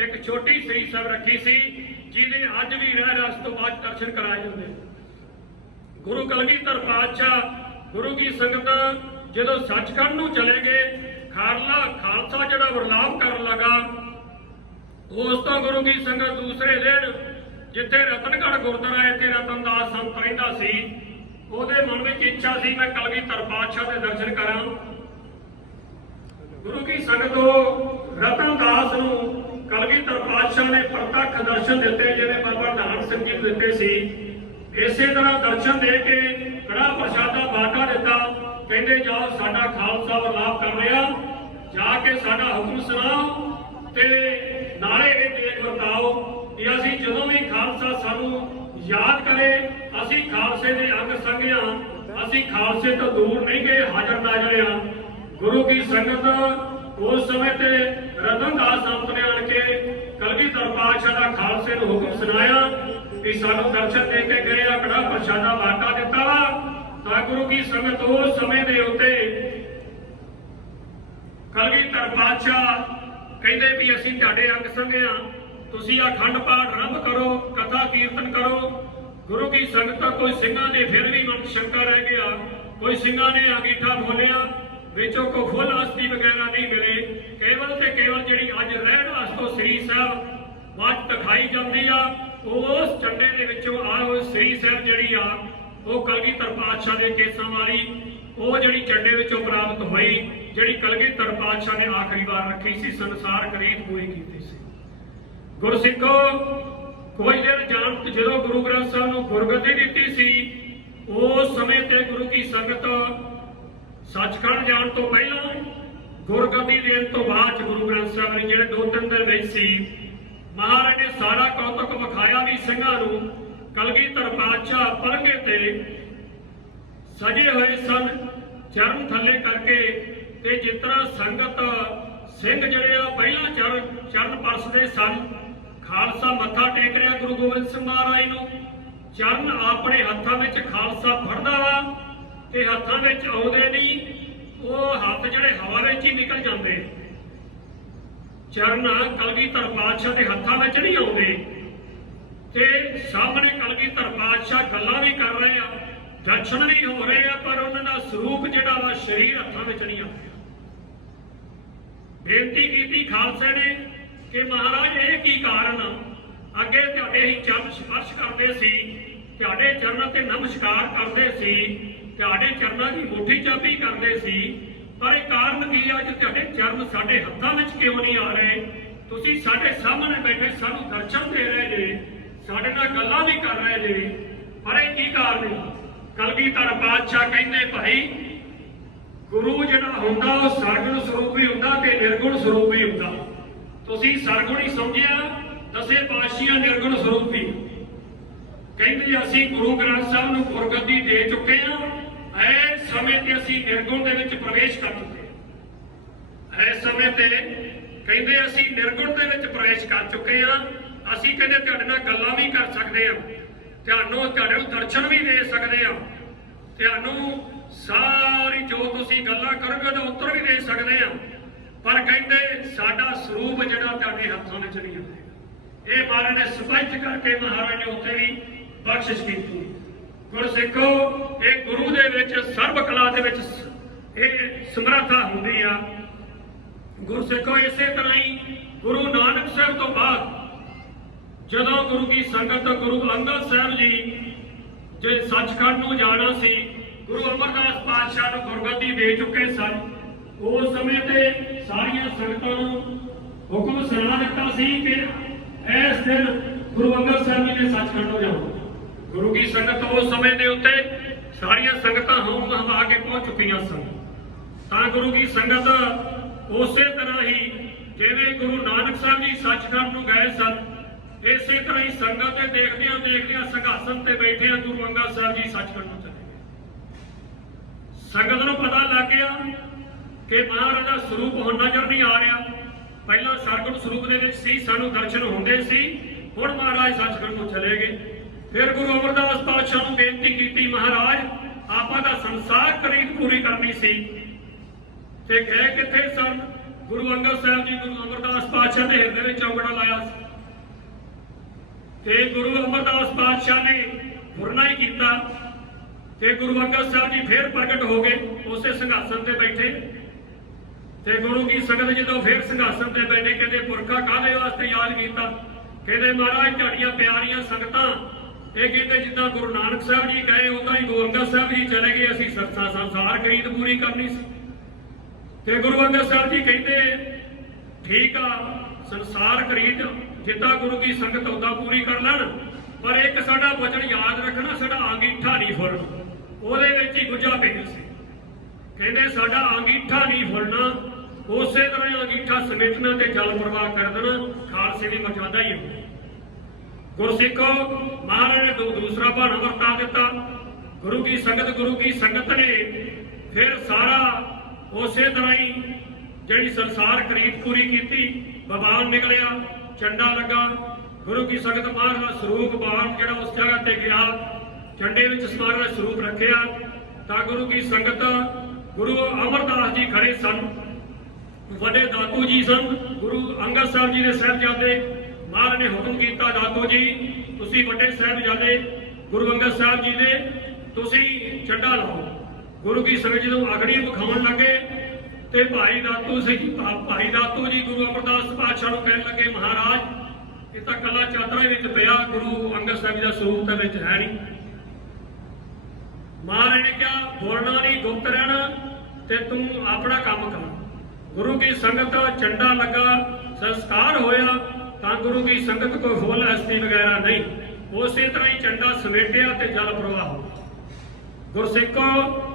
ਇੱਕ ਛੋਟੀ ਸ੍ਰੀ ਸਾਹਿਬ ਰੱਖੀ ਸੀ, ਜਿਹਦੇ ਅੱਜ ਵੀ ਰਹਿ ਰਸ ਤੋਂ ਬਾਅਦ ਦਰਸ਼ਨ ਕਰਾਏ ਜਾਂਦੇ ਗੁਰੂ ਕਲਗੀਧਰ ਪਾਤਸ਼ਾਹ, ਗੁਰੂ ਕੀ ਸੰਗਤ, ਜਦੋਂ ਸੱਚਖੰਡ ਨੂੰ ਚਲੇ ਗਏ ਖਾਲਸਾ ਖਾਲਸਾ ਜਿਹੜਾ ਵਰਲਾਪ ਕਰਨ ਲੱਗਾ, ਉਸ ਤੋਂ ਗੁਰੂ ਕੀ ਸੰਗਤ ਦੂਸਰੇ ਦਿਨ ਜਿੱਥੇ ਰਤਨਗੜ੍ਹ ਗੁਰਦੁਆਰਾ ਹੈ ਇੱਥੇ ਰਤਨਦਾਸ ਸੰਤ ਰਹਿੰਦਾ ਸੀ, ਉਹਦੇ ਮਨ ਵਿੱਚ ਇੱਛਾ ਸੀ, ਮੈਂ ਕਲਗੀਧਰ ਪਾਤਸ਼ਾਹ ਦੇ ਦਰਸ਼ਨ ਕਰਾਂ। ਗੁਰੂ ਕੀ ਸੰਗਤ ਉਹ ਰਤਨਦਾਸ ਨੂੰ ਕਲਗੀਧਰ ਪਾਤਸ਼ਾਹ ਨੇ ਪ੍ਰਤੱਖ ਦਰਸ਼ਨ ਦਿੱਤੇ ਜਿਹੜੇ ਬਾਬਾ ਨਾਨਕ ਸਿੰਘ ਜੀ ਨੂੰ ਦਿੱਤੇ ਸੀ। ਇਸੇ ਤਰ੍ਹਾਂ ਦਰਸ਼ਨ ਦੇ ਕੇ ਕੜਾ ਪ੍ਰਸ਼ਾਦਾ ਬਾਟਾ ਦਿੱਤਾ। ਕਹਿੰਦੇ, ਜਾਓ, ਸਾਡਾ ਖਾਲਸਾ ਵਰਲਾਪ ਕਰ ਰਿਹਾ। ਜਾ ਕੇ ਸਾਡਾ ਹੁਕਮ ਸੁਣਾਓ ਤੇ ਨਾਲੇ ਇਹ ਦੇਖ ਵਰਤਾਓ ਕਿ ਅਸੀਂ ਜਦੋਂ ਵੀ ਖਾਲਸਾ ਸਾਨੂੰ ਯਾਦ ਕਰੇ, ਅਸੀਂ ਖਾਲਸੇ ਦੇ ਅੰਗ ਸੰਗਿਆ ਅਸੀਂ ਖਾਲਸੇ ਤੋਂ ਦੂਰ ਨਹੀਂ ਗਏ, ਹਾਜ਼ਰ ਨਾਜ਼ਰ ਆ ਗੁਰੂ ਕੀ ਸੰਗਤ ਉਸ ਸਮੇਂ ਤੇ ਰਤਨ ਦਾਸ ਸੰਤ ਨੇ ਆਣ ਕੇ ਕਲਗੀਧਰ ਪਾਤਸ਼ਾਹ ਦਾ ਖਾਲਸੇ ਨੂੰ ਹੁਕਮ ਸੁਣਾਇਆ ਕਿ ਸਾਨੂੰ ਦਰਸ਼ਨ ਦੇ ਕੇ ਗਏ ਆ ਕੜਾ ਪ੍ਰਸ਼ਾਦਾ ਬਾਟਾ ਦਿੱਤਾ ਵਾ। ਤਾਂ ਗੁਰੂ ਕੀ ਸੰਗਤ ਉਸ ਸਮੇਂ ਦੇ ਉੱਤੇ ਕਲਗੀਧਰ ਪਾਤਸ਼ਾਹ ਕਹਿੰਦੇ ਵੀ ਅਸੀਂ ਤੁਹਾਡੇ ਅੰਗ ਸੰਗੇ ਆ। ਤੁਸੀਂ ਅਖੰਡ ਪਾਠ ਆਰੰਭ ਕਰੋ, ਕਥਾ ਕੀਰਤਨ ਕਰੋ। ਗੁਰੂ ਕੀ ਸੰਗਤ ਕੋਈ ਸਿੰਘਾਂ ਦੇ ਫਿਰ ਵੀ ਮਨ ਸ਼ੰਕਾ ਰਹਿ ਗਿਆ। ਕੋਈ ਸਿੰਘਾਂ ਨੇ ਅੰਗੀਠਾ ਖੋਲਿਆ ਵਿੱਚੋਂ ਕੋ ਫੁੱਲ ਅਸਤੀ ਵਗੈਰਾ ਨਹੀਂ ਮਿਲੇ। ਕੇਵਲ ਤੇ ਕੇਵਲ ਜਿਹੜੀ ਅੱਜ ਰਹਿਣ ਵਾਸਤੋਂ ਸ੍ਰੀ ਸਾਹਿਬ ਵਾਜ ਦਿਖਾਈ ਜਾਂਦੀ ਆ, ਉਸ ਝੰਡੇ ਦੇ ਵਿੱਚੋਂ ਆ ਉਹ ਸ੍ਰੀ ਸਾਹਿਬ ਜਿਹੜੀ ਆ, ਉਹ ਕਲਗੀਧਰ ਪਾਤਸ਼ਾਹ ਦੇ ਕੇਸਾਂ ਵਾਲੀ, ਉਹ ਜਿਹੜੀ ਝੰਡੇ ਵਿੱਚੋਂ ਪ੍ਰਾਪਤ ਹੋਈ, ਜਿਹੜੀ ਕਲਗੀਧਰ ਪਾਤਸ਼ਾਹ ਨੇ ਆਖਰੀ ਵਾਰ ਰੱਖੀ ਸੀ, ਸੰਸਾਰ ਕਰੀਬ ਪੂਰੀ ਕੀਤੀ ਸੀ। ਗੁਰਸਿੱਖੋ ਕੋਈ ਦਿਨ ਜਾਣ ਜਦੋਂ ਗੁਰੂ ਗ੍ਰੰਥ ਸਾਹਿਬ ਨੂੰ ਗੁਰਗੱਦੀ ਦਿੱਤੀ ਸੀ, ਉਸ ਸਮੇਂ ਤੇ ਗੁਰੂ ਕੀ ਸੰਗਤ ਸੱਚਖੰਡ ਜਾਣ ਤੋਂ ਪਹਿਲਾਂ ਗੁਰਗੱਦੀ ਦੇਣ ਤੋਂ ਬਾਅਦ 'ਚ ਗੁਰੂ ਗ੍ਰੰਥ ਸਾਹਿਬ ਨੇ ਜਿਹੜੇ ਦੋ ਤਿੰਨ ਦਿਨ ਵਿੱਚ ਸੀ, ਮਹਾਰਾਜ ਨੇ ਸਾਰਾ ਕੌਤਕ ਵਿਖਾਇਆ ਵੀ ਸਿੰਘਾਂ ਨੂੰ, ਕਲਗੀਧਰ ਪਾਤਸ਼ਾਹ ਪਲੰਘੇ ਤੇ ਸਜੇ ਹੋਏ ਸਨ, ਚਰਨ ਥੱਲੇ ਕਰਕੇ ਤੇ ਜਿਸ ਤਰ੍ਹਾਂ ਸੰਗਤ ਸਿੰਘ ਜਿਹੜੇ ਆ, ਪਹਿਲਾਂ ਚਰਨ ਚਰਨ ਪਰਸਦੇ ਸਨ, ਖਾਲਸਾ ਮੱਥਾ ਟੇਕ ਰਿਹਾ ਗੁਰੂ ਗੋਬਿੰਦ ਸਿੰਘ ਮਹਾਰਾਜ ਨੂੰ, ਚਰਨ ਆਪਣੇ ਹੱਥਾਂ ਵਿੱਚ ਖਾਲਸਾ ਫੜਦਾ ਵਾ ਤੇ ਹੱਥਾਂ ਵਿੱਚ ਆਉਂਦੇ ਨਹੀਂ, ਉਹ ਹੱਥ ਜਿਹੜੇ ਹਵਾ ਵਿੱਚ ਹੀ ਨਿਕਲ ਜਾਂਦੇ। ਚਰਨ ਕਲਗੀਧਰ ਪਾਤਸ਼ਾਹ ਦੇ ਹੱਥਾਂ ਵਿੱਚ ਨਹੀਂ ਆਉਂਦੇ। ਤੇ ਸਾਹਮਣੇ ਕਲਗੀਧਰ ਪਾਤਸ਼ਾਹ ਗੱਲਾਂ ਵੀ ਕਰ ਰਹੇ ਆ, ਦਰਸ਼ਨ ਵੀ ਹੋ ਰਹੇ ਆ, ਪਰ ਉਹਨਾਂ ਦਾ ਸਰੂਪ ਜਿਹੜਾ ਵਾ ਸਰੀਰ ਹੱਥਾਂ ਵਿੱਚ ਨਹੀਂ ਆਉਂਦਾ। ਬੇਨਤੀ ਕੀਤੀ ਖਾਲਸੇ ਨੇ ਕਿ ਮਹਾਰਾਜ, ਇਹ ਕੀ ਕਾਰਨ ਅੱਗੇ ਤੁਹਾਡੇ ਹੀ ਚਰਨ ਸਪਰਸ਼ ਕਰਦੇ ਸੀ, ਤੁਹਾਡੇ ਚਰਨਾਂ ਤੇ ਨਮਸਕਾਰ ਕਰਦੇ ਸੀ। ਤੁਹਾਡੇ ਚਰਨਾਂ ਦੀ ਮੁੱਠੀ ਚਾਬੀ ਕਰਦੇ ਸੀ, ਪਰ ਇਹ ਕਾਰਨ ਕੀ ਆ? ਕਿ ਤੁਹਾਡੇ ਚਰਨ ਸਾਡੇ ਹੱਥਾਂ ਵਿੱਚ ਕਿਉਂ ਨਹੀਂ ਆ ਰਹੇ? ਤੁਸੀਂ ਸਾਡੇ ਸਾਹਮਣੇ ਬੈਠੇ ਸਾਨੂੰ ਦਰਸ਼ਨ ਦੇ ਰਹੇ ਨੇ ਸਾਡੇ ਨਾਲ ਗੱਲਾਂ ਵੀ ਕਰ ਰਹੇ ਨੇ ਪਰ ਇਹ ਕੀ ਕਾਰਨ ਹੈ ਕਲਗੀਧਰ ਪਾਤਸ਼ਾਹ ਕਹਿੰਦੇ, ਭਾਈ, ਗੁਰੂ ਜਿਹੜਾ ਹੁੰਦਾ, ਉਹ ਸਰਗੁਣ ਸਰੂਪ ਹੀ ਹੁੰਦਾ ਤੇ ਨਿਰਗੁਣ ਸਰੂਪ ਹੀ ਹੁੰਦਾ। ਤੁਸੀਂ ਸਰਗੁਣ ਹੀ ਸਮਝਿਆ, ਦਸੇ ਪਾਤਸ਼ਾਹਾਂ ਨਿਰਗੁਣ ਸਰੂਪ। ਹੀ ਕਹਿੰਦੇ, ਅਸੀਂ ਗੁਰੂ ਗ੍ਰੰਥ ਸਾਹਿਬ ਨੂੰ ਗੁਰਗੱਦੀ ਦੇ ਚੁੱਕੇ ਹਾਂ ਐ ਸਮੇਂ ਤੇ ਅਸੀਂ ਨਿਰਗੁਣ ਦੇ ਵਿੱਚ ਪ੍ਰਵੇਸ਼ ਕਰ ਚੁੱਕੇ ਹਾਂ। ਐ ਸਮੇਂ ਤੇ ਕਹਿੰਦੇ ਅਸੀਂ ਨਿਰਗੁਣ ਦੇ ਵਿੱਚ ਪ੍ਰਵੇਸ਼ ਕਰ ਚੁੱਕੇ ਹਾਂ। ਅਸੀਂ ਕਹਿੰਦੇ ਤੁਹਾਡੇ ਨਾਲ ਗੱਲਾਂ ਵੀ ਕਰ ਸਕਦੇ ਹਾਂ। ਤੁਹਾਨੂੰ ਤੁਹਾਡੇ ਨੂੰ ਦਰਸ਼ਨ ਵੀ ਦੇ ਸਕਦੇ ਹਾਂ। ਤੁਹਾਨੂੰ ਸਾਰੀ ਜੋ ਤੁਸੀਂ ਗੱਲਾਂ ਕਰੋਗੇ ਉਹਦਾ ਉੱਤਰ ਵੀ ਦੇ ਸਕਦੇ ਆ ਪਰ ਕਹਿੰਦੇ ਸਾਡਾ ਸਰੂਪ ਜਿਹੜਾ ਤੁਹਾਡੇ ਹੱਥਾਂ ਵਿੱਚ ਨਹੀਂ ਆਉਂਦਾ। ਇਹ ਮਹਾਰਾਜ ਨੇ ਸਪਸ਼ਟ ਕਰਕੇ ਮਹਾਰਾਜ ਨੇ ਉੱਥੇ ਵੀ ਬਖਸ਼ਿਸ਼ ਕੀਤੀ। ਗੁਰਸਿੱਖੋ, ਇਹ ਗੁਰੂ ਦੇ ਵਿੱਚ ਸਰਬ ਕਲਾ ਦੇ ਵਿੱਚ ਇਹ ਸਮਰੱਥਾ ਹੁੰਦੀ ਆ। ਗੁਰਸਿੱਖੋ, ਇਸੇ ਤਰ੍ਹਾਂ ਹੀ ਗੁਰੂ ਨਾਨਕ ਸਾਹਿਬ ਤੋਂ ਬਾਅਦ, ਜਦੋਂ ਗੁਰੂ ਕੀ ਸੰਗਤ ਗੁਰੂ ਅੰਗਦ ਸਾਹਿਬ ਜੀ ਜੇ ਸੱਚਖੰਡ ਨੂੰ ਜਾਣਾ ਸੀ, ਗੁਰੂ ਅਮਰਦਾਸ ਪਾਤਸ਼ਾਹ ਨੂੰ ਗੁਰਗੱਦੀ ਦੇ ਚੁੱਕੇ ਸਨ। ਉਸ ਸਮੇਂ ਤੇ ਸਾਰੀਆਂ ਸੰਗਤਾਂ ਨੂੰ ਹੁਕਮ ਸੁਣਾ ਦਿੱਤਾ ਸੀ ਕਿ ਇਸ ਦਿਨ ਗੁਰੂ ਅੰਗਦ ਸਾਹਿਬ ਜੀ ਨੇ ਸੱਚਖੰਡ ਨੂੰ ਜਾਣਾ ਗੁਰੂ ਕੀ ਸੰਗਤ ਉਸ ਸਮੇਂ ਦੇ ਉੱਤੇ ਸਾਰੀਆਂ ਸੰਗਤਾਂ ਹੋਮ ਹਵਾ ਕੇ ਪਹੁੰਚ ਚੁੱਕੀਆਂ ਸਨ। ਤਾਂ ਗੁਰੂ ਕੀ ਸੰਗਤ ਉਸੇ ਤਰ੍ਹਾਂ ਹੀ ਜਿਵੇਂ ਗੁਰੂ ਨਾਨਕ ਸਾਹਿਬ ਜੀ ਸੱਚਖੰਡ ਨੂੰ ਗਏ ਸਨ, ਇਸੇ ਤਰ੍ਹਾਂ ਹੀ ਸੰਗਤ ਤੇ ਦੇਖਦਿਆਂ ਦੇਖਦਿਆਂ ਸੰਘਾਸਨ ਤੇ ਬੈਠੇ ਆ ਗੁਰੂ ਅੰਗਦ ਸਾਹਿਬ ਜੀ ਸੱਚਖੰਡ ਨੂੰ ਚਲੇ ਗਏ। ਸੰਗਤ ਨੂੰ ਪਤਾ ਲੱਗ ਗਿਆ ਕਿ ਮਹਾਰਾਜਾ ਸਰੂਪ ਹੁਣ ਨਜ਼ਰ ਨਹੀਂ ਆ ਰਿਹਾ। ਪਹਿਲਾਂ ਸਰਗੁਣ ਸਰੂਪ ਦੇ ਵਿੱਚ ਸੀ, ਸਾਨੂੰ ਦਰਸ਼ਨ ਹੁੰਦੇ ਸੀ, ਹੁਣ ਮਹਾਰਾਜ ਸੱਚਖੰਡ ਨੂੰ ਚਲੇ ਗਏ। ਫਿਰ ਗੁਰੂ ਅਮਰਦਾਸ ਪਾਤਸ਼ਾਹ ਨੂੰ ਬੇਨਤੀ ਕੀਤੀ, ਮਹਾਰਾਜ, ਆਪਾਂ ਦਾ ਸੰਸਾਰ ਕਰੀਬ ਪੂਰੀ ਕਰਨੀ ਸੀ। ਤੇ ਗਏ ਕਿੱਥੇ ਸਨ? ਗੁਰੂ ਅੰਗਦ ਸਾਹਿਬ ਜੀ ਗੁਰੂ ਅਮਰਦਾਸ ਪਾਤਸ਼ਾਹ ਦੇ ਹਿਰਦੇ ਵਿੱਚ ਔਗਣਾ ਲਾਇਆ ਸੀ। ਤੇ ਗੁਰੂ ਅਮਰਦਾਸ ਪਾਤਸ਼ਾਹ ਨੇ ਫੁਰਨਾ ਹੀ ਕੀਤਾ। ਤੇ ਗੁਰੂ ਅੰਗਦ ਸਾਹਿਬ ਜੀ ਫੇਰ ਪ੍ਰਗਟ ਹੋ ਗਏ ਉਸੇ ਸਿੰਘਾਸਨ ਤੇ ਬੈਠੇ। ਤੇ ਗੁਰੂ ਕੀ ਸੰਗਤ ਜਦੋਂ ਫੇਰ ਸਿੰਘਾਸਨ ਤੇ ਬੈਠੇ, ਕਹਿੰਦੇ, ਪੁਰਖਾ ਕਾਹਦੇ ਵਾਸਤੇ ਯਾਦ ਕੀਤਾ? ਕਹਿੰਦੇ, ਮਹਾਰਾਜ, ਤੁਹਾਡੀਆਂ ਪਿਆਰੀਆਂ ਸੰਗਤਾਂ ਇਹ ਕਹਿੰਦੇ ਜਿੱਦਾਂ ਗੁਰੂ ਨਾਨਕ ਸਾਹਿਬ ਜੀ ਗਏ ਉਦਾਂ ਹੀ ਗੁਰੂ ਅੰਗਦ ਸਾਹਿਬ ਜੀ ਚਲੇ ਗਏ, ਅਸੀਂ ਸਰਸਾ ਸੰਸਾਰ ਖਰੀਦ ਪੂਰੀ ਕਰਨੀ ਸੀ। ਤੇ ਗੁਰੂ ਅੰਗਦ ਸਾਹਿਬ ਜੀ ਕਹਿੰਦੇ, ਠੀਕ ਆ, ਸੰਸਾਰ ਖਰੀਦ, ਜਿੱਦਾਂ ਗੁਰੂ ਕੀ ਸੰਗਤ ਉਦਾਂ ਪੂਰੀ ਕਰ ਲੈਣ, ਪਰ ਇੱਕ ਸਾਡਾ ਵਚਨ ਯਾਦ ਰੱਖਣਾ, ਸਾਡਾ ਅੰਗੀਠਾ ਨਹੀਂ ਫੁੱਲਣਾ। ਉਹਦੇ ਵਿੱਚ ਹੀ ਗੁੱਜਾ ਪਈ ਸੀ। ਕਹਿੰਦੇ, ਸਾਡਾ ਅੰਗੀਠਾ ਨਹੀਂ ਫੁੱਲਣਾ, ਉਸੇ ਤਰ੍ਹਾਂ ਅੰਗੀਠਾ ਸਮੇਟਣਾ ਤੇ ਜਲ ਪ੍ਰਵਾਹ ਕਰ ਦੇਣਾ, ਖਾਲਸੇ ਦੀ ਮਰਜ਼ਾਦਾ ਹੀ ਹੈ। ਗੁਰਸਿੱਖੋ, ਮਹਾਰਾਜ ਨੇ ਦੂ- ਦੂਸਰਾ ਬਹਾਨਾ ਵਰਤਾ ਦਿੱਤਾ। ਗੁਰੂ ਕੀ ਸੰਗਤ, ਗੁਰੂ ਕੀ ਸੰਗਤ ਨੇ ਫਿਰ ਸਾਰਾ ਉਸੇ ਤਰ੍ਹਾਂ ਹੀ ਜਿਹੜੀ ਸੰਸਾਰ ਖਰੀਦ ਪੂਰੀ ਕੀਤੀ ਬਵਾਨ ਨਿਕਲਿਆ ਚੰਡਾ ਲੱਗਾ। ਗੁਰੂ ਕੀ ਸੰਗਤ ਮਹਾਰਾਜ ਦਾ ਸਰੂਪ ਬਾਣ ਜਿਹੜਾ ਉਸ ਜਗ੍ਹਾ ਤੇ ਗਿਆ ਚੰਡੇ ਵਿੱਚ ਸਮਾਰਨ ਦਾ ਸਰੂਪ ਰੱਖਿਆ। ਤਾਂ ਗੁਰੂ ਕੀ ਸੰਗਤ, ਗੁਰੂ ਅਮਰਦਾਸ ਜੀ ਖੜੇ ਸਨ। ਵੱਡੇ ਦਾਤੂ ਜੀ ਸਨ। ਗੁਰੂ ਅੰਗਦ ਸਾਹਿਬ ਜੀ ਦੇ ਸਾਹਿਬਜ਼ਾਦੇ ਮਹਾਰਾਜ ਨੇ ਹੁਕਮ ਕੀਤਾ ਦਾਤੋ ਜੀ, ਤੁਸੀਂ ਵੱਡੇ ਸਾਹਿਬਜ਼ਾਦੇ ਗੁਰੂ ਅੰਗਦ ਸਾਹਿਬ ਜੀ ਦੇ ਤੁਸੀਂ ਚੱਡਾ ਲਾਓ। ਗੁਰੂ ਕੀ ਸੰਗਤ ਜਦੋਂ ਅਗੜੀ ਵਿਖਾਉਣ ਲੱਗੇ ਤੇ ਭਾਈ ਦਾਤੂ ਸਿੰਘ ਭਾਈ ਦਾਤੂ ਜੀ ਗੁਰੂ ਅਮਰਦਾਸ ਪਾਤਸ਼ਾਹ ਨੂੰ ਕਹਿਣ ਲੱਗੇ, ਮਹਾਰਾਜ, ਇਹ ਤਾਂ ਕੱਲਾ ਚਾਦਰਾ ਵਿੱਚ ਪਿਆ, ਗੁਰੂ ਅੰਗਦ ਸਾਹਿਬ ਜੀ ਦਾ ਸਰੂਪ ਤਾਂ ਵਿੱਚ ਹੈ ਨਹੀਂ। ਮਹਾਰਾਜ ਨੇ ਕਿਹਾ, ਬੋਲਣਾ ਨਹੀਂ, ਗੁਪਤ ਰਹਿਣਾ ਤੇ ਤੂੰ ਆਪਣਾ ਕੰਮ ਕਰ। ਗੁਰੂ ਕੀ ਸੰਗਤ ਚੰਡਾ ਲੱਗਾ, ਸੰਸਕਾਰ ਹੋਇਆ। ਤਾਂ ਗੁਰੂ ਕੀ ਸੰਗਤ ਕੋਈ ਫੁੱਲ ਹਸਤੀ ਵਗੈਰਾ ਨਹੀਂ। ਉਸੇ ਤਰ੍ਹਾਂ ਹੀ ਝੰਡਾ ਸਮੇਟਿਆ ਤੇ ਜਲ ਪ੍ਰਵਾਹ ਹੋ ਗੁਰਸਿੱਖੋ,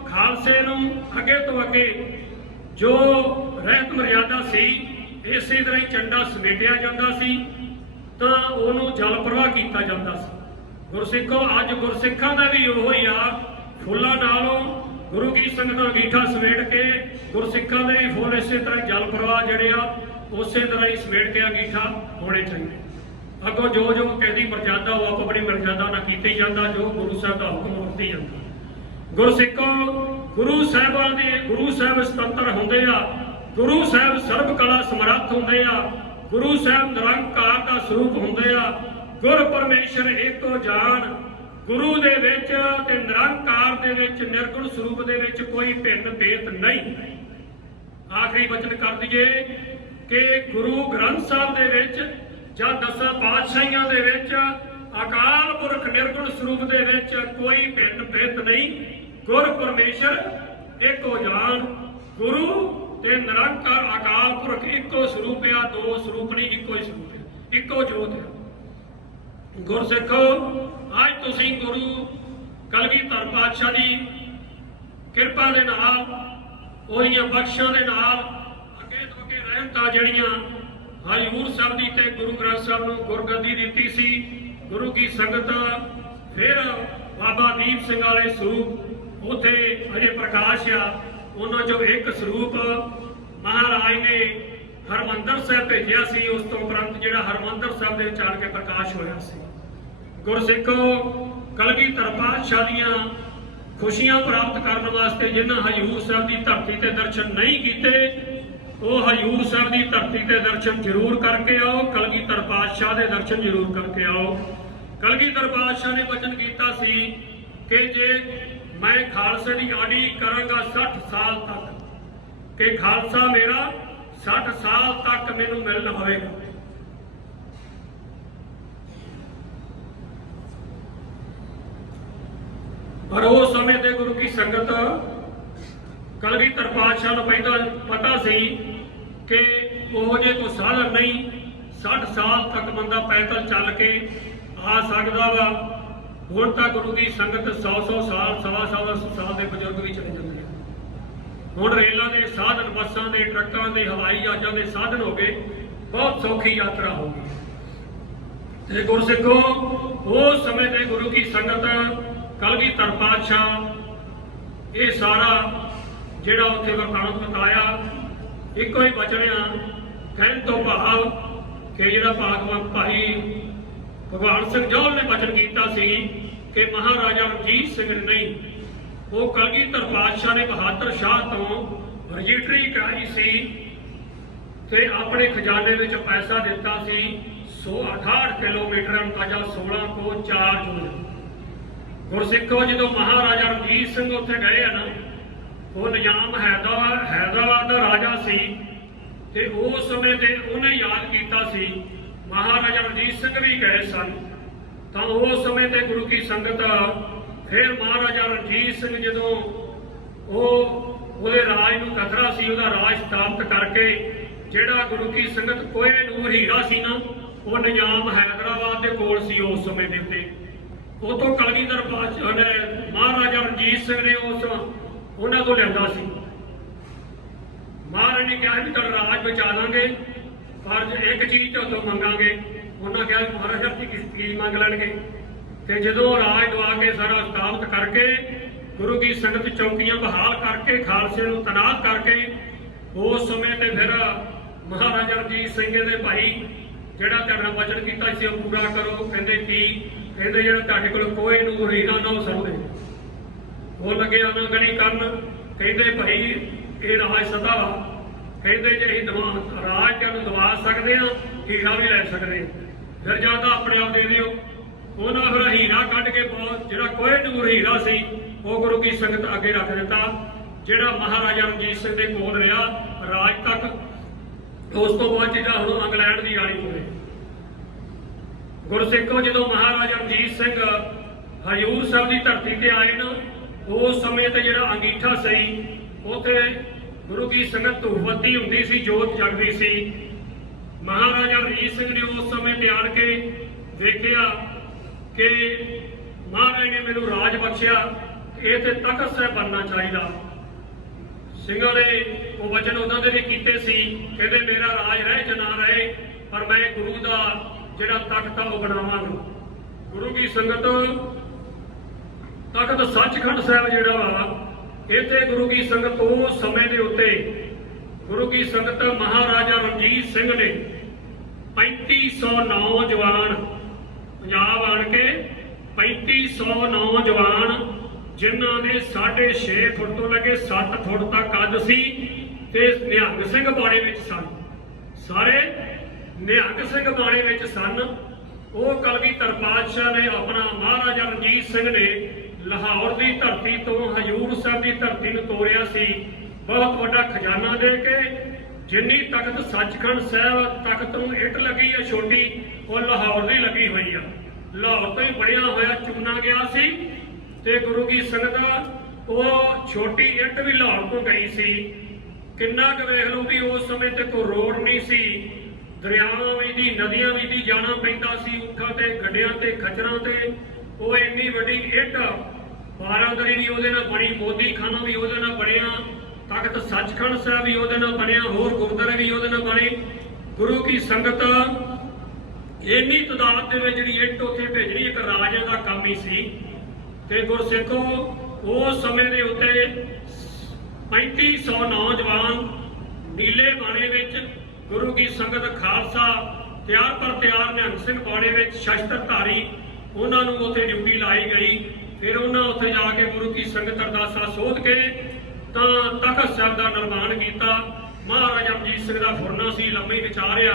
ਖਾਲਸੇ ਨੂੰ ਅੱਗੇ ਤੋਂ ਅੱਗੇ ਜੋ ਰਹਿਤ ਮਰਿਆਦਾ ਸੀ, ਇਸੇ ਤਰ੍ਹਾਂ ਹੀ ਝੰਡਾ ਸਮੇਟਿਆ ਜਾਂਦਾ ਸੀ, ਤਾਂ ਉਹਨੂੰ ਜਲ ਪ੍ਰਵਾਹ ਕੀਤਾ ਜਾਂਦਾ ਸੀ। ਗੁਰਸਿੱਖੋ, ਅੱਜ ਗੁਰਸਿੱਖਾਂ ਦਾ ਵੀ ਉਹੋ ਹੀ ਆ। ਫੁੱਲਾਂ ਨਾਲੋਂ ਗੁਰੂ ਕੀ ਸੰਗਤਾਂ ਗੀਠਾ ਸਮੇਟ ਕੇ ਗੁਰਸਿੱਖਾਂ ਦੇ ਵੀ ਫੁੱਲ ਇਸੇ ਤਰ੍ਹਾਂ ਹੀ ਜਲ ਪ੍ਰਵਾਹ ਜਿਹੜੇ ਆ ਉਸੇ ਤਰ੍ਹਾਂ ਹੀ ਸਮੇਟ ਕੇ ਅੰਗੀਠਾ ਹੋਣੇ ਚਾਹੀਦੇ। ਅੱਗੋਂ ਜੋ ਜੋ ਕਹਿੰਦੀ ਮਰਜ਼ਾਦਾ ਉਹ ਆਪ ਆਪਣੀ ਮਰਜ਼ਾਦਾ ਨਾਲ ਕੀਤੀ ਜਾਂਦਾ, ਜੋ ਗੁਰੂ ਸਾਹਿਬ ਦਾ ਹੁਕਮ ਵਰਤੀ ਜਾਂਦਾ। ਗੁਰਸਿੱਖੋ ਗੁਰੂ ਸਾਹਿਬਾਨ ਦੇ, ਗੁਰੂ ਸਾਹਿਬ ਸੁਤੰਤਰ ਹੁੰਦੇ ਆ, ਗੁਰੂ ਸਾਹਿਬ ਸਰਬ ਕਲਾ ਸਮਰੱਥ ਹੁੰਦੇ ਆ, ਗੁਰੂ ਸਾਹਿਬ ਨਿਰੰਕਾਰ ਦਾ ਸਰੂਪ ਹੁੰਦੇ ਆ, ਗੁਰ ਪਰਮੇਸ਼ਰ ਏਕੋ ਜਾਣ, ਗੁਰੂ ਦੇ ਵਿੱਚ ਤੇ ਨਿਰੰਕਾਰ ਦੇ ਵਿੱਚ, ਨਿਰਗੁਣ ਸਰੂਪ ਦੇ ਵਿੱਚ ਕੋਈ ਭਿੰਨ ਭੇਤ ਨਹੀਂ। ਆਖਰੀ ਬਚਨ ਕਰ ਦਈਏ ਕਿ ਗੁਰੂ ਗ੍ਰੰਥ ਸਾਹਿਬ ਦੇ ਵਿੱਚ ਜਾਂ ਦਸਾਂ ਪਾਤਸ਼ਾਹੀਆਂ ਦੇ ਵਿੱਚ ਅਕਾਲ ਪੁਰਖ ਨਿਰਗੁਣ ਸਰੂਪ ਦੇ ਵਿੱਚ ਕੋਈ ਭਿੰਨ ਭੇਤ ਨਹੀਂ। ਗੁਰ ਪਰਮੇਸ਼ਰ, ਇੱਕੋ ਜਾਨ, ਗੁਰੂ ਤੇ ਨਿਰੰਕਾਰ ਅਕਾਲ ਪੁਰਖ ਇੱਕੋ ਸਰੂਪ ਆ, ਦੋ ਸਰੂਪ ਨਹੀਂ, ਇੱਕੋ ਹੀ ਸਰੂਪ ਆ, ਇੱਕੋ ਜੋਤ ਆ। ਗੁਰਸਿੱਖੋ ਅੱਜ ਤੁਸੀਂ ਗੁਰੂ ਕਲਗੀਧਰ ਪਾਤਸ਼ਾਹ ਦੀ ਕਿਰਪਾ ਦੇ ਨਾਲ, ਉਹਦੀਆਂ ਬਖਸ਼ਾਂ ਦੇ ਨਾਲ ਤੋਂ ਜਿਹੜੀਆਂ ਹਜੂਰ ਸਾਹਿਬ ਦੀ ਤੇ ਗੁਰੂ ਗ੍ਰੰਥ ਸਾਹਿਬ ਨੂੰ ਗੁਰਗੱਦੀ ਦਿੱਤੀ ਸੀ, ਗੁਰੂ ਕੀ ਸੰਗਤ, ਫਿਰ ਬਾਬਾ ਦੀਪ ਸਿੰਘ ਵਾਲੇ ਸਰੂਪ, ਉਥੇ ਅਜੇ ਪ੍ਰਕਾਸ਼ ਆ, ਉਹਨਾਂ ਚੋਂ ਇੱਕ ਸਰੂਪ ਮਹਾਰਾਜ ਨੇ ਹਰਮੰਦਰ ਸਾਹਿਬ ਭੇਜਿਆ ਸੀ, ਉਸ ਤੋਂ ਉਪਰੰਤ ਜਿਹੜਾ ਹਰਮੰਦਰ ਸਾਹਿਬ ਦੇ ਵਿੱਚ ਆਣ ਕੇ ਪ੍ਰਕਾਸ਼ ਹੋਇਆ ਸੀ। ਗੁਰਸਿੱਖੋ ਕਲਗੀਧਰ ਪਾਤਸ਼ਾਹ ਦੀਆਂ ਖੁਸ਼ੀਆਂ ਪ੍ਰਾਪਤ ਕਰਨ ਵਾਸਤੇ ਜਿਨ੍ਹਾਂ ਹਜੂਰ ਸਾਹਿਬ ਦੀ ਧਰਤੀ ਤੇ ਦਰਸ਼ਨ ਨਹੀਂ ਕੀਤੇ ਉਹ ਹਜੂਰ ਸਾਹਿਬ ਦੀ ਧਰਤੀ ਤੇ ਦਰਸ਼ਨ ਜ਼ਰੂਰ ਕਰਕੇ ਆਓ, ਕਲਗੀਧਰ ਪਾਤਸ਼ਾਹ ਦੇ ਦਰਸ਼ਨ ਜ਼ਰੂਰ ਕਰਕੇ ਆਓ। ਕਲਗੀਧਰ ਪਾਤਸ਼ਾਹ ਨੇ ਵਚਨ ਕੀਤਾ ਸੀ ਕਿ ਜੇ ਮੈਂ ਖਾਲਸੇ ਦੀ ਆਡੀ ਕਰਾਂਗਾ 60 ਸਾਲ ਤੱਕ, ਕਿ ਖਾਲਸਾ ਮੇਰਾ 60 ਸਾਲ ਤੱਕ ਮੈਨੂੰ ਮਿਲਣ ਹੋਵੇਗਾ। ਪਰ ਉਹ ਸਮੇਂ ਤੇ ਗੁਰੂ ਕੀ ਸੰਗਤ ਕਲਗੀਧਰ ਪਾਤਸ਼ਾਹ ਨੂੰ ਪਹਿਲਾਂ ਪਤਾ ਸੀ ਕਿ ਉਹ ਜੇ ਕੋਈ ਸਾਧਨ ਨਹੀਂ 60 ਸਾਲ ਤੱਕ ਬੰਦਾ ਪੈਦਲ ਚੱਲ ਕੇ ਆ ਸਕਦਾ ਵਾ, ਹੁਣ ਤਾਂ ਗੁਰੂ ਦੀ ਸੰਗਤ 100 100 ਸਾਲ, ਸਵਾ ਸਵਾ ਸਾਲ ਦੇ ਬਜ਼ੁਰਗ ਵੀ ਚਲੇ ਜਾਂਦੇ ਆ ਹੁਣ ਰੇਲਾਂ ਦੇ ਸਾਧਨ, ਬੱਸਾਂ ਦੇ, ਟਰੱਕਾਂ ਦੇ, ਹਵਾਈ ਜਹਾਜ਼ਾਂ ਦੇ ਸਾਧਨ ਹੋ ਗਏ, ਬਹੁਤ ਸੌਖੀ ਯਾਤਰਾ ਹੋ ਗਈ। ਤੇ ਗੁਰਸਿੱਖੋ, ਉਸ ਸਮੇਂ ਤੇ ਗੁਰੂ ਕੀ ਸੰਗਤ ਕਲਗੀਧਰ ਪਾਤਸ਼ਾਹ, ਇਹ ਸਾਰਾ ਜਿਹੜਾ ਉੱਥੇ ਵਰਤਾਂਤ ਬਤਾਇਆ ਇੱਕੋ ਹੀ ਬਚਨ ਆ, ਕਹਿਣ ਤੋਂ ਭਾਵ ਕਿ ਜਿਹੜਾ ਭਾਗਵਤ ਭਾਈ ਭਗਵਾਨ ਸਿੰਘ ਜੋਲ ਨੇ ਬਚਨ ਕੀਤਾ ਸੀ ਕਿ ਮਹਾਰਾਜਾ ਰਣਜੀਤ ਸਿੰਘ ਨਹੀਂ, ਉਹ ਕਲਗੀਧਰ ਪਾਤਸ਼ਾਹ ਨੇ ਬਹਾਦਰ ਸ਼ਾਹ ਤੋਂ ਰਜਿਸਟਰੀ ਕਰਾਈ ਸੀ ਤੇ ਆਪਣੇ ਖਜ਼ਾਨੇ ਵਿੱਚ ਪੈਸਾ ਦਿੱਤਾ ਸੀ 168 ਕਿਲੋਮੀਟਰ ਅੰਦਾਜ਼ਾ 16 ਕੋ 4 ਜੂਨ। ਗੁਰਸਿੱਖੋ, ਜਦੋਂ ਮਹਾਰਾਜਾ ਰਣਜੀਤ ਸਿੰਘ ਉੱਥੇ ਗਏ ਹਨ ਉਹ ਨਿਜ਼ਾਮ ਹੈਦਰਾਬਾਦ ਹੈਦਰਾਬਾਦ ਸੀ ਤੇ ਉਸ ਸਮੇਂ ਤੇ ਉਹਨੇ ਯਾਦ ਕੀਤਾ ਸੀ। ਮਹਾਰਾਜਾ ਰਣਜੀਤ ਸਿੰਘ ਵੀ ਗਏ ਸਨ, ਤਾਂ ਉਸ ਸਮੇਂ ਤੇ ਗੁਰੂ ਕੀ ਸੰਗਤ ਫਿਰ ਮਹਾਰਾਜਾ ਰਣਜੀਤ ਸਿੰਘ ਜਦੋਂ ਉਹ ਉਹਦੇ ਰਾਜ ਨੂੰ ਖਤਰਾ ਸੀ, ਉਹਦਾ ਰਾਜ ਸਥਾਪਿਤ ਕਰਕੇ, ਜਿਹੜਾ ਗੁਰੂ ਕੀ ਸੰਗਤ ਕੋਏ ਨੂਰ ਹੀਰਾ ਸੀ ਨਾ, ਉਹ ਨਿਜ਼ਾਮ ਹੈਦਰਾਬਾਦ ਦੇ ਕੋਲ ਸੀ ਉਸ ਸਮੇਂ ਦੇ ਉੱਤੇ। ਉਹ ਤੋਂ ਕਲਗੀਧਰ ਪਾਤਸ਼ਾਹ ਨੇ ਮਹਾਰਾਜਾ ਰਣਜੀਤ ਸਿੰਘ ਨੇ ਉਸ, ਉਹਨਾਂ ਤੋਂ ਲੈਂਦਾ ਸੀ। ਮਹਾਰਾਜ ਨੇ ਕਿਹਾ ਵੀ ਤੁਹਾਡਾ ਰਾਜ ਬਚਾ ਲਾਂਗੇ ਪਰ ਜੇ ਇੱਕ ਚੀਜ਼ ਤੋਂ ਮੰਗਾਂਗੇ। ਉਹਨਾਂ ਕਿਹਾ ਵੀ ਮਹਾਰਾਜ ਜੀ ਕਿਸ ਚੀਜ਼ ਮੰਗ ਲੈਣਗੇ? ਤੇ ਜਦੋਂ ਰਾਜ ਦਵਾ ਕੇ ਸਾਰਾ ਸਥਾਪਿਤ ਕਰਕੇ, ਗੁਰੂ ਦੀ ਸੰਗਤ ਚੌਕੀਆਂ ਬਹਾਲ ਕਰਕੇ, ਖਾਲਸੇ ਨੂੰ ਤਨਾਤ ਕਰਕੇ, ਉਸ ਸਮੇਂ ਤੇ ਫਿਰ ਮਹਾਰਾਜਾ ਰਣਜੀਤ ਸਿੰਘ ਦੇ ਭਾਈ ਜਿਹੜਾ ਤੁਹਾਡਾ ਵਚਨ ਕੀਤਾ ਸੀ, ਉਹ ਪੂਰਾ ਕਰੋ। ਕਹਿੰਦੇ, ਕੀ? ਕਹਿੰਦੇ, ਜਿਹੜਾ ਤੁਹਾਡੇ ਕੋਲ ਕੋਈ ਨੂੰ ਹੀਰਾ ਨਾ ਹੋ ਸਕਦੇ ਉਹ ਲੱਗੇ ਉਹਨਾਂ ਗਣੀ ਕਰਨ। ਕਹਿੰਦੇ, ਭਾਈ ਇਹ ਰਾਜ ਸਦਾ। ਵਾ ਕਹਿੰਦੇ ਜੇ ਅਸੀਂ ਦਵਾ ਰਾਜ ਤੁਹਾਨੂੰ ਦਵਾ ਸਕਦੇ ਆ ਹੀਰਾ ਵੀ ਲੈ ਸਕਦੇ ਆ ਫਿਰ ਤਾਂ ਆਪਣੇ ਆਪ ਦੇ ਦਿਓ। ਉਹਨਾਂ ਫਿਰ ਹੀਰਾ ਕੱਢ ਕੇ ਬਹੁਤ ਜਿਹੜਾ ਕੋਈ ਨੂਰ ਹੀਰਾ ਸੀ, ਉਹ ਗੁਰੂ ਕੀ ਸੰਗਤ ਅੱਗੇ ਰੱਖ ਦਿੱਤਾ। ਜਿਹੜਾ ਮਹਾਰਾਜਾ ਰਣਜੀਤ ਸਿੰਘ ਦੇ ਕੋਲ ਰਿਹਾ, ਰਾਜ ਤੱਕ, ਉਸ ਤੋਂ ਬਾਅਦ ਜਿਹੜਾ ਹੁਣ ਇੰਗਲੈਂਡ ਦੀ ਆਈ ਹੋਵੇ। ਗੁਰਸਿੱਖੋ ਜਦੋਂ ਮਹਾਰਾਜਾ ਰਣਜੀਤ ਸਿੰਘ ਹਜੂਰ ਸਾਹਿਬ ਦੀ ਧਰਤੀ ਤੇ ਆਏ ਨਾ, ਉਸ ਸਮੇਂ ਤੇ ਜਿਹੜਾ ਅੰਗੀਠਾ ਸਹੀ, ਉਥੇ ਗੁਰੂ ਕੀ ਸੰਗਤ ਧੂਫਬੱਤੀ ਹੁੰਦੀ ਸੀ, ਜੋਤ ਜਗਦੀ ਸੀ। ਮਹਾਰਾਜਾ ਰਣਜੀਤ ਸਿੰਘ ਨੇ ਉਸ ਸਮੇਂ ਤੇ ਆਣ ਕੇ ਵੇਖਿਆ ਕਿ ਮਹਾਰਾਜ ਨੇ ਮੈਨੂੰ ਰਾਜ ਬਖਸ਼ਿਆ, ਇਹ ਤੇ ਤਖਤ ਸਾਹਿਬ ਬਣਨਾ ਚਾਹੀਦਾ। ਸਿੰਘਾਂ ਨੇ ਉਹ ਵਚਨ ਉਹਨਾਂ ਦੇ ਵੀ ਕੀਤੇ ਸੀ, ਕਹਿੰਦੇ ਮੇਰਾ ਰਾਜ ਰਹੇ ਜਾਂ ਨਾ ਰਹੇ, ਪਰ ਮੈਂ ਗੁਰੂ ਦਾ ਜਿਹੜਾ ਤਖਤ ਆ, ਉਹ ਬਣਾਵਾਂਗਾ। ਗੁਰੂ ਕੀ ਸੰਗਤ ਤਖਤ ਸੱਚਖੰਡ ਸਾਹਿਬ ਜਿਹੜਾ ਵਾ ਇੱਥੇ ਗੁਰੂ ਕੀ ਸੰਗਤ ਉਸ ਸਮੇਂ ਦੇ ਉੱਤੇ ਗੁਰੂ ਕੀ ਸੰਗਤ ਮਹਾਰਾਜਾ ਰਣਜੀਤ ਸਿੰਘ ਨੇ 3500 ਨੌਜਵਾਨ, ਪੰਜਾਬ ਆਣ ਕੇ 3500 ਨੌਜਵਾਨ, ਜਿਨ੍ਹਾਂ ਦੇ 6.5 ਫੁੱਟ ਤੋਂ ਲੱਗੇ 7 ਫੁੱਟ ਤੱਕ ਕੱਦ ਸੀ ਤੇ ਨਿਹੰਗ ਸਿੰਘ ਬਾਣੇ ਵਿੱਚ ਸਨ। ਸਾਰੇ ਨਿਹੰਗ ਸਿੰਘ ਬਾਣੇ ਵਿੱਚ ਸਨ। ਉਹ ਕਲਗੀਧਰ ਪਾਤਸ਼ਾਹ ਨੇ ਆਪਣਾ ਮਹਾਰਾਜਾ ਰਣਜੀਤ ਸਿੰਘ ਨੇ ਲਾਹੌਰ ਦੀ ਧਰਤੀ ਤੋਂ ਹਜੂਰ ਸਾਹਿਬ ਦੀ ਧਰਤੀ ਨੂੰ ਤੋਰਿਆ ਸੀ। ਬਹੁਤ ਵੱਡਾ ਖਜ਼ਾਨਾ ਦੇ ਕੇ ਜਿੰਨੀ ਤਖਤ ਸੱਚਖੰਡ ਸਾਹਿਬ ਤਖਤ ਨੂੰ ਇੱਟ ਲੱਗੀ ਹੈ ਛੋਟੀ, ਉਹ ਲਾਹੌਰ ਦੀ ਲੱਗੀ ਹੋਈ ਆ। ਲਾਹੌਰ ਤੋਂ ਹੀ ਬਣਿਆ ਹੋਇਆ ਚੁਣਾ ਗਿਆ ਸੀ ਤੇ ਗੁਰੂ ਕੀ ਸੰਗਤ ਉਹ ਛੋਟੀ ਇੱਟ ਵੀ ਲਾਹੌਰ ਤੋਂ ਗਈ ਸੀ। ਕਿੰਨਾ ਕੁ ਵੇਖ ਲਓ ਵੀ ਉਸ ਸਮੇਂ ਤੇ ਕੋਈ ਰੋਡ ਨਹੀਂ ਸੀ। ਦਰਿਆਵਾਂ ਵੀ ਦੀ, ਨਦੀਆਂ ਵੀ ਦੀ ਜਾਣਾ ਪੈਂਦਾ ਸੀ, ਉੱਠਾਂ ਤੇ, ਗੱਡਿਆਂ ਤੇ ਖਚਰਾਂ ਤੇ। ਉਹ ਇੰਨੀ ਵੱਡੀ ਇੱਟ ਬਾਰਾਂਦਰੀ ਵੀ ਉਹਦੇ ਨਾਲ ਬਣੀ, ਮੋਦੀ ਖਾਨਾ ਵੀ ਉਹਦੇ ਨਾਲ ਬਣਿਆ ਤਖਤ ਸੱਚਖੰਡ ਸਾਹਿਬ ਵੀ ਉਹਦੇ ਨਾਲ ਬਣਿਆ, ਹੋਰ ਗੁਰਦੁਆਰੇ ਵੀ ਉਹਦੇ ਨਾਲ ਬਣੇ। ਗੁਰੂ ਕੀ ਸੰਗਤ, ਇੰਨੀ ਤਦਾਦ ਦੇ ਵਿੱਚ ਜਿਹੜੀ ਇੱਟ ਉੱਥੇ ਭੇਜਣੀ ਇੱਕ ਰਾਜਿਆਂ ਦਾ ਕੰਮ ਹੀ ਸੀ। ਤੇ ਗੁਰਸਿੱਖੋ ਉਸ ਸਮੇਂ ਦੇ ਉੱਤੇ 3500 ਨੌਜਵਾਨ ਨੀਲੇ ਬਾਣੇ ਵਿੱਚ ਗੁਰੂ ਕੀ ਸੰਗਤ ਖਾਲਸਾ ਤਿਆਰ ਪਰ ਤਿਆਰ ਨਿਹੰਗ ਸਿੰਘ ਬਾਣੇ ਵਿੱਚ ਸ਼ਸਤਰ ਧਾਰੀ ਉਹਨਾਂ ਨੂੰ ਉੱਥੇ ਡਿਊਟੀ ਲਾਈ ਗਈ। ਫਿਰ ਉਹਨਾਂ ਉੱਥੇ ਜਾ ਕੇ ਗੁਰੂ ਕੀ ਸੰਗਤ ਅਰਦਾਸਾ ਸੋਧ ਕੇ ਤਾਂ ਤਖਤ ਸਾਹਿਬ ਦਾ ਨਿਰਮਾਣ ਕੀਤਾ। ਮਹਾਰਾਜਾ ਰਣਜੀਤ ਸਿੰਘ ਦਾ ਫੁਰਨਾ ਸੀ, ਲੰਮੀ ਵਿਚਾਰਿਆ,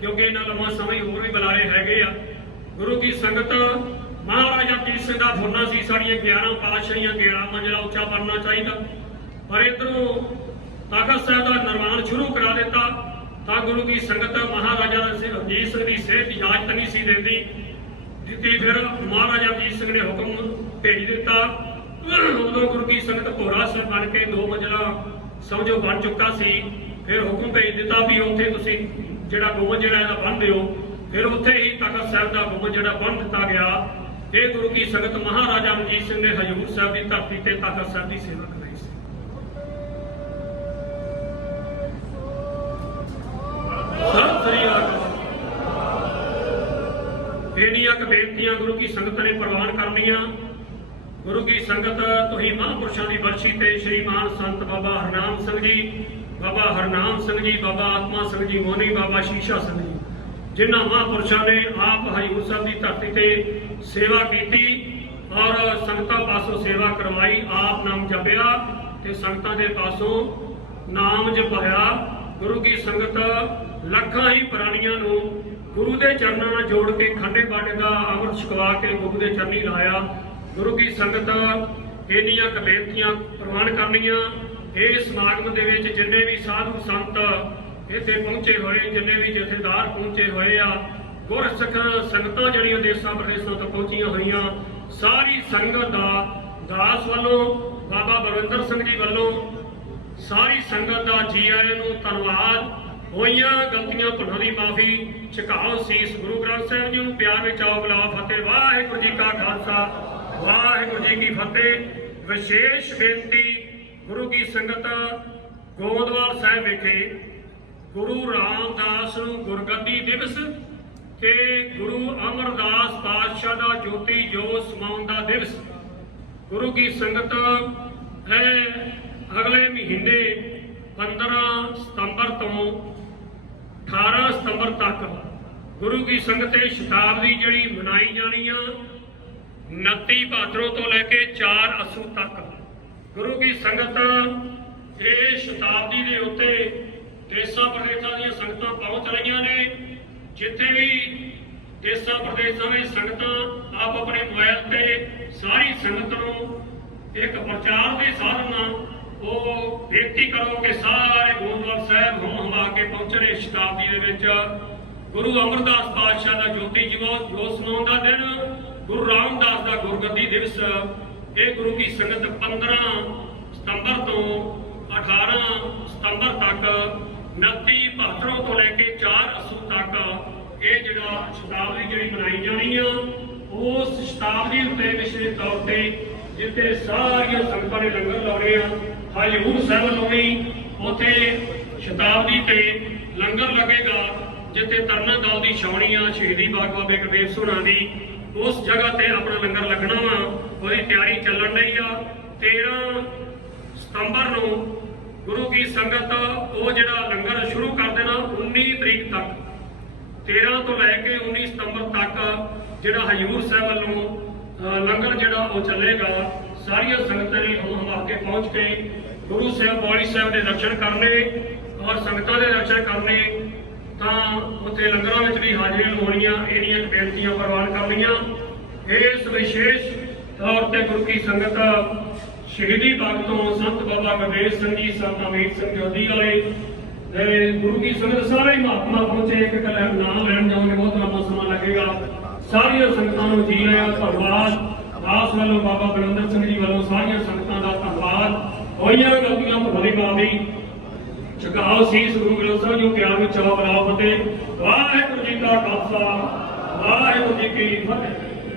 ਕਿਉਂਕਿ ਇਹਨਾਂ ਲੰਮਾ ਸਮਾਂ ਹੀ ਹੋਰ ਵੀ ਬੁਲਾਰੇ ਹੈਗੇ ਆ। ਗੁਰੂ ਕੀ ਸੰਗਤ, ਮਹਾਰਾਜਾ ਅਮਜੀਤ ਸਿੰਘ ਦਾ ਫੁਰਨਾ ਸੀ, ਸਾਡੀਆਂ 11 ਪਾਤਸ਼ਾਹੀਆਂ 11 ਮੰਜ਼ਲਾ ਉੱਚਾ ਬਣਨਾ ਚਾਹੀਦਾ। ਪਰ ਇਧਰੋਂ ਤਖਤ ਸਾਹਿਬ ਦਾ ਨਿਰਮਾਣ ਸ਼ੁਰੂ ਕਰਾ ਦਿੱਤਾ ਤਾਂ ਗੁਰੂ ਦੀ ਸੰਗਤ ਮਹਾਰਾਜਾ ਅਮਜੀਤ ਸਿੰਘ ਦੀ ਸਿਹਤ ਇਜਾਜ਼ਤ ਨਹੀਂ ਸੀ ਦਿੰਦੀ। ਦਿੱਤੀ ਫਿਰ ਮਹਾਰਾਜਾ ਰਣਜੀਤ ਸਿੰਘ ਨੇ ਹੁਕਮ ਭੇਜ ਦਿੱਤਾ, ਉਦੋਂ ਗੁਰੂ ਕੀ ਸੰਗਤ ਭੋਰਾ ਸਾਹਿਬ ਬਣ ਕੇ ਦੋ ਮੰਜ਼ਲਾ ਸਮਝੋ ਬਣ ਚੁੱਕਾ ਸੀ। ਫਿਰ ਹੁਕਮ ਭੇਜ ਦਿੱਤਾ ਵੀ ਉੱਥੇ ਤੁਸੀਂ ਜਿਹੜਾ ਗੁੰਮਜ ਜਿਹੜਾ ਇਹਦਾ ਬੰਨ ਦਿਓ। ਫਿਰ ਉੱਥੇ ਹੀ ਤਖਤ ਸਾਹਿਬ ਦਾ ਗੁੰਮਜ ਜਿਹੜਾ ਬੰਨ ਦਿੱਤਾ ਗਿਆ। ਇਹ ਗੁਰੂ ਕੀ ਸੰਗਤ ਮਹਾਰਾਜਾ ਰਣਜੀਤ ਸਿੰਘ ਨੇ ਹਜੂਰ ਸਾਹਿਬ ਦੀ ਧਰਤੀ ਤੇ ਤਖਤ ਸਾਹਿਬ ਦੀ ਸੇਵਾ ਕੁ ਬੇਨਤੀਆਂ ਗੁਰੂ ਕੀ ਸੰਗਤ ਨੇ ਪ੍ਰਵਾਨ ਕਰਨੀਆਂ। ਗੁਰੂ ਕੀ ਸੰਗਤ, ਤੁਸੀਂ ਮਹਾਂਪੁਰਸ਼ਾਂ ਦੀ ਵਰਸ਼ੀ ਤੇ ਸ਼੍ਰੀਮਾਨ ਸੰਤ ਬਾਬਾ ਹਰਨਾਮ ਸਿੰਘ ਜੀ, ਬਾਬਾ ਹਰਨਾਮ ਸਿੰਘ ਜੀ, ਬਾਬਾ ਆਤਮਾ ਸਿੰਘ ਜੀ, ਮੋਨੀ ਬਾਬਾ ਸ਼ੀਸ਼ਾ ਸਿੰਘ ਜੀ, ਜਿਨ੍ਹਾਂ ਮਹਾਂਪੁਰਸ਼ਾਂ ਨੇ ਆਪ ਹਜੂਰ ਸਾਹਿਬ ਦੀ ਧਰਤੀ ਤੇ ਸੇਵਾ ਕੀਤੀ ਔਰ ਸੰਗਤਾਂ ਪਾਸੋਂ ਸੇਵਾ ਕਰਵਾਈ, ਆਪ ਨਾਮ ਜਪਿਆ ਤੇ ਸੰਗਤਾਂ ਦੇ ਪਾਸੋਂ ਨਾਮ ਜਪਾਇਆ। ਗੁਰੂ ਕੀ ਸੰਗਤ, ਲੱਖਾਂ ਹੀ ਪ੍ਰਾਣੀਆਂ ਨੂੰ ਗੁਰੂ ਦੇ ਚਰਨਾਂ ਨਾਲ ਜੋੜ ਕੇ ਖੰਡੇ ਬਾਟੇ ਦਾ ਅੰਮ੍ਰਿਤ ਛਕਵਾ ਕੇ ਗੁਰੂ ਦੇ ਚਰਨੀ ਲਾਇਆ। ਗੁਰੂ ਕੀ ਸੰਗਤ ਇੰਨੀਆਂ ਕੁ ਬੇਨਤੀਆਂ ਪ੍ਰਵਾਨ ਕਰਨੀਆਂ। ਇਸ ਸਮਾਗਮ ਦੇ ਵਿੱਚ ਜਿੰਨੇ ਵੀ ਸਾਧੂ ਸੰਤ ਇੱਥੇ ਪਹੁੰਚੇ ਹੋਏ, ਜਿੰਨੇ ਵੀ ਜਥੇਦਾਰ ਪਹੁੰਚੇ ਹੋਏ ਆ, ਗੁਰਸਿੱਖ ਸੰਗਤਾਂ ਜਿਹੜੀਆਂ ਦੇਸਾਂ ਪ੍ਰਦੇਸਾਂ ਤੋਂ ਪਹੁੰਚੀਆਂ ਹੋਈਆਂ, ਸਾਰੀ ਸੰਗਤ ਦਾ ਦਾਸ ਵੱਲੋਂ, ਬਾਬਾ ਬਲਵਿੰਦਰ ਸਿੰਘ ਜੀ ਵੱਲੋਂ ਸਾਰੀ ਸੰਗਤ ਦਾ ਜੀ ਆਇਆਂ ਨੂੰ ਧੰਨਵਾਦ। ਹੋਈਆਂ ਗਲਤੀਆਂ ਭੁੱਲਾਂ ਦੀ ਮਾਫੀ ਝੁਕਾਓ ਸੀਸ ਗੁਰੂ ਗ੍ਰੰਥ ਸਾਹਿਬ ਜੀ ਨੂੰ, ਪਿਆਰ ਵਿੱਚ ਆਓ ਬੁਲਾਓ ਫਤਿਹ। ਵਾਹਿਗੁਰੂ ਜੀ ਕਾ ਖਾਲਸਾ, ਵਾਹਿਗੁਰੂ ਜੀ ਕੀ ਫਤਿਹ। ਵਿਸ਼ੇਸ਼ ਬੇਨਤੀ ਗੁਰੂ ਕੀ ਸੰਗਤ ਗੋਦਵਾਲ ਸਾਹਿਬ ਵਿਖੇ ਗੁਰੂ ਰਾਮਦਾਸ ਨੂੰ ਗੁਰਗੱਦੀ ਦਿਵਸ ਤੇ ਗੁਰੂ ਅਮਰਦਾਸ ਪਾਤਸ਼ਾਹ ਦਾ ਜੋਤੀ ਜੋਤ ਸਮਾਉਣ ਦਾ ਦਿਵਸ। ਗੁਰੂ ਕੀ ਸੰਗਤ ਹੈ ਅਗਲੇ ਮਹੀਨੇ 15 ਸਤੰਬਰ ਤੋਂ 18 ਸਤੰਬਰ ਤੱਕ ਗੁਰੂ ਕੀ ਸੰਗਤ ਇਹ ਸ਼ਤਾਬਦੀ ਜਿਹੜੀ ਮਨਾਈ ਜਾਣੀ ਆ 29 ਭਾਦਰੋਂ ਤੋਂ ਲੈ ਕੇ 4 ਅਸੂ ਤੱਕ, ਗੁਰੂ ਕੀ ਸੰਗਤ ਇਹ ਸ਼ਤਾਬਦੀ ਦੇ ਉੱਤੇ ਦੇਸਾਂ ਪ੍ਰਦੇਸਾਂ ਦੀਆਂ ਸੰਗਤਾਂ ਪਹੁੰਚ ਰਹੀਆਂ ਨੇ, ਜਿੱਥੇ ਵੀ ਦੇਸਾਂ ਪ੍ਰਦੇਸਾਂ ਵਿੱਚ ਸੰਗਤਾਂ ਆਪ ਆਪਣੇ ਮੋਬਾਈਲ ਤੇ ਸਾਰੀ ਸੰਗਤ ਨੂੰ ਇੱਕ ਪ੍ਰਚਾਰ ਦੇ ਸਾਧਨ ਨਾਲ ਉਹ ਬੇਨਤੀ ਕਰੋ ਕਿ ਸਾਰੇ ਗੋਦਵਾਲ ਸਾਹਿਬ ਹੋਂ ਹਵਾ ਕੇ ਪਹੁੰਚਣ ਸ਼ਤਾਬਦੀ ਦੇ ਵਿੱਚ। ਗੁਰੂ ਅਮਰਦਾਸ ਪਾਤਸ਼ਾਹ ਦਾ ਜੋਤੀ ਜੀਵੋ ਜੋ ਸਮਾਉਣ ਦਾ ਦਿਨ, ਗੁਰੂ ਰਾਮਦਾਸ ਦਾ ਗੁਰਗੱਦੀ ਦਿਵਸ। ਇਹ ਗੁਰੂ ਕੀ ਸੰਗਤ 15 ਸਤੰਬਰ ਤੋਂ 18 ਸਤੰਬਰ ਤੱਕ 29 ਭਾਦਰੋਂ ਤੋਂ ਲੈ ਕੇ 4 ਅਸੂ ਤੱਕ ਇਹ ਜਿਹੜਾ ਸ਼ਤਾਬਦੀ ਜਿਹੜੀ ਮਨਾਈ ਜਾਣੀ ਆ, ਉਸ ਸ਼ਤਾਬਦੀ ਉੱਤੇ ਵਿਸ਼ੇਸ਼ ਤੌਰ ਤੇ ਜਿੱਥੇ ਸਾਰੀਆਂ ਸੰਗਤਾਂ ਨੇ ਲੰਗਰ ਲਾਉਣੇ ਆ ਹਜੂਰ ਸਾਹਿਬ ਲਾਉਣੀ ਉੱਥੇ ਸ਼ਤਾਬਦੀ ਤੇ ਲੰਗਰ ਲੱਗੇਗਾ, ਜਿੱਥੇ ਤਰਨਾ ਦਲ ਦੀ ਛਾਉਣੀ ਆ, ਸ਼ਹੀਦੀ ਬਾਗ ਬਾਬੇ ਕਬੀਰ ਸੁਣਾ ਦੀ। ਉਸ ਜਗ੍ਹਾ ਤੇ ਆਪਣਾ ਲੰਗਰ ਲੱਗਣਾ ਵਾ, ਉਹਦੀ ਤਿਆਰੀ ਚੱਲਣ ਲਈ ਆ। 13 ਸਤੰਬਰ ਨੂੰ ਗੁਰੂ ਕੀ ਸੰਗਤ ਉਹ ਜਿਹੜਾ ਲੰਗਰ ਸ਼ੁਰੂ ਕਰ ਦੇਣਾ 19 ਤਰੀਕ ਤੱਕ। 13 ਤੋਂ ਲੈ ਕੇ 19 ਸਤੰਬਰ ਤੱਕ ਜਿਹੜਾ ਹਜੂਰ ਸਾਹਿਬ ਵੱਲੋਂ ਲੰਗਰ ਜਿਹੜਾ ਉਹ ਚੱਲੇਗਾ, ਸਾਰੀਆਂ ਸੰਗਤਾਂ ਨੇ ਹਮ ਹਮਾ ਕੇ ਪਹੁੰਚ ਕੇ ਗੁਰੂ ਸਾਹਿਬ ਬੋੜੀ ਸਾਹਿਬ ਦੇ ਦਰਸ਼ਨ ਕਰਨੇ ਔਰ ਸੰਗਤਾਂ ਦੇ ਦਰਸ਼ਨ ਕਰਨੇ, ਤਾਂ ਉੱਥੇ ਲੰਗਰਾਂ ਵਿੱਚ ਵੀ ਹਾਜ਼ਰੀ ਹੋਣੀਆਂ ਇਹਦੀਆਂ ਬੇਨਤੀਆਂ ਪ੍ਰਵਾਨ ਕਰਨੀਆਂ। ਇਸ ਵਿਸ਼ੇਸ਼ ਤੌਰ ਤੇ ਗੁਰੂ ਕੀ ਸੰਗਤ ਸ਼ਹੀਦੀ ਬਾਗ ਤੋਂ ਸੰਤ ਬਾਬਾ ਗੁਰਦੇਵ ਸਿੰਘ ਜੀ, ਸੰਤ ਅਮੀਰ ਸਿੰਘ ਜੋਦੀ ਵਾਲੇ ਤੇ ਗੁਰੂ ਕੀ ਸੰਗਤ ਸਾਰੇ ਹੀ ਮਹਾਤਮਾ ਪਹੁੰਚੇ, ਇੱਕ ਇੱਕ ਲੈ- ਨਾਮ ਲੈਣ ਜਾਓਗੇ ਬਹੁਤ ਲੰਬਾ ਸਮਾਂ ਲੱਗੇਗਾ। ਸਾਰੀਆਂ ਸੰਗਤਾਂ ਨੂੰ ਜੀ ਆਇਆਂ ਧੰਨਵਾਦ। ਦਾਸ ਵੱਲੋਂ ਬਾਬਾ ਬਲਵੰਦਰ ਸਿੰਘ ਜੀ ਵੱਲੋਂ ਸਾਰੀਆਂ ਸੰਗਤਾਂ ਦਾ ਧੰਨਵਾਦ। ਹੋਈਆਂ ਗਲਤੀਆਂ ਭੁੱਲੀ ਮਾਫੀ ਝੁਕਾਓ ਸੀਸ ਗੁਰੂ ਗ੍ਰੰਥ ਸਾਹਿਬ ਜੀ ਨੂੰ ਪਿਆਰ ਵਿੱਚ ਆਓ ਬਰਾਬਰ ਫਤਿਹ ਵਾਹਿਗੁਰੂ ਜੀ ਕਾ ਖਾਲਸਾ, ਵਾਹਿਗੁਰੂ ਜੀ ਕੀ ਫਤਿਹ।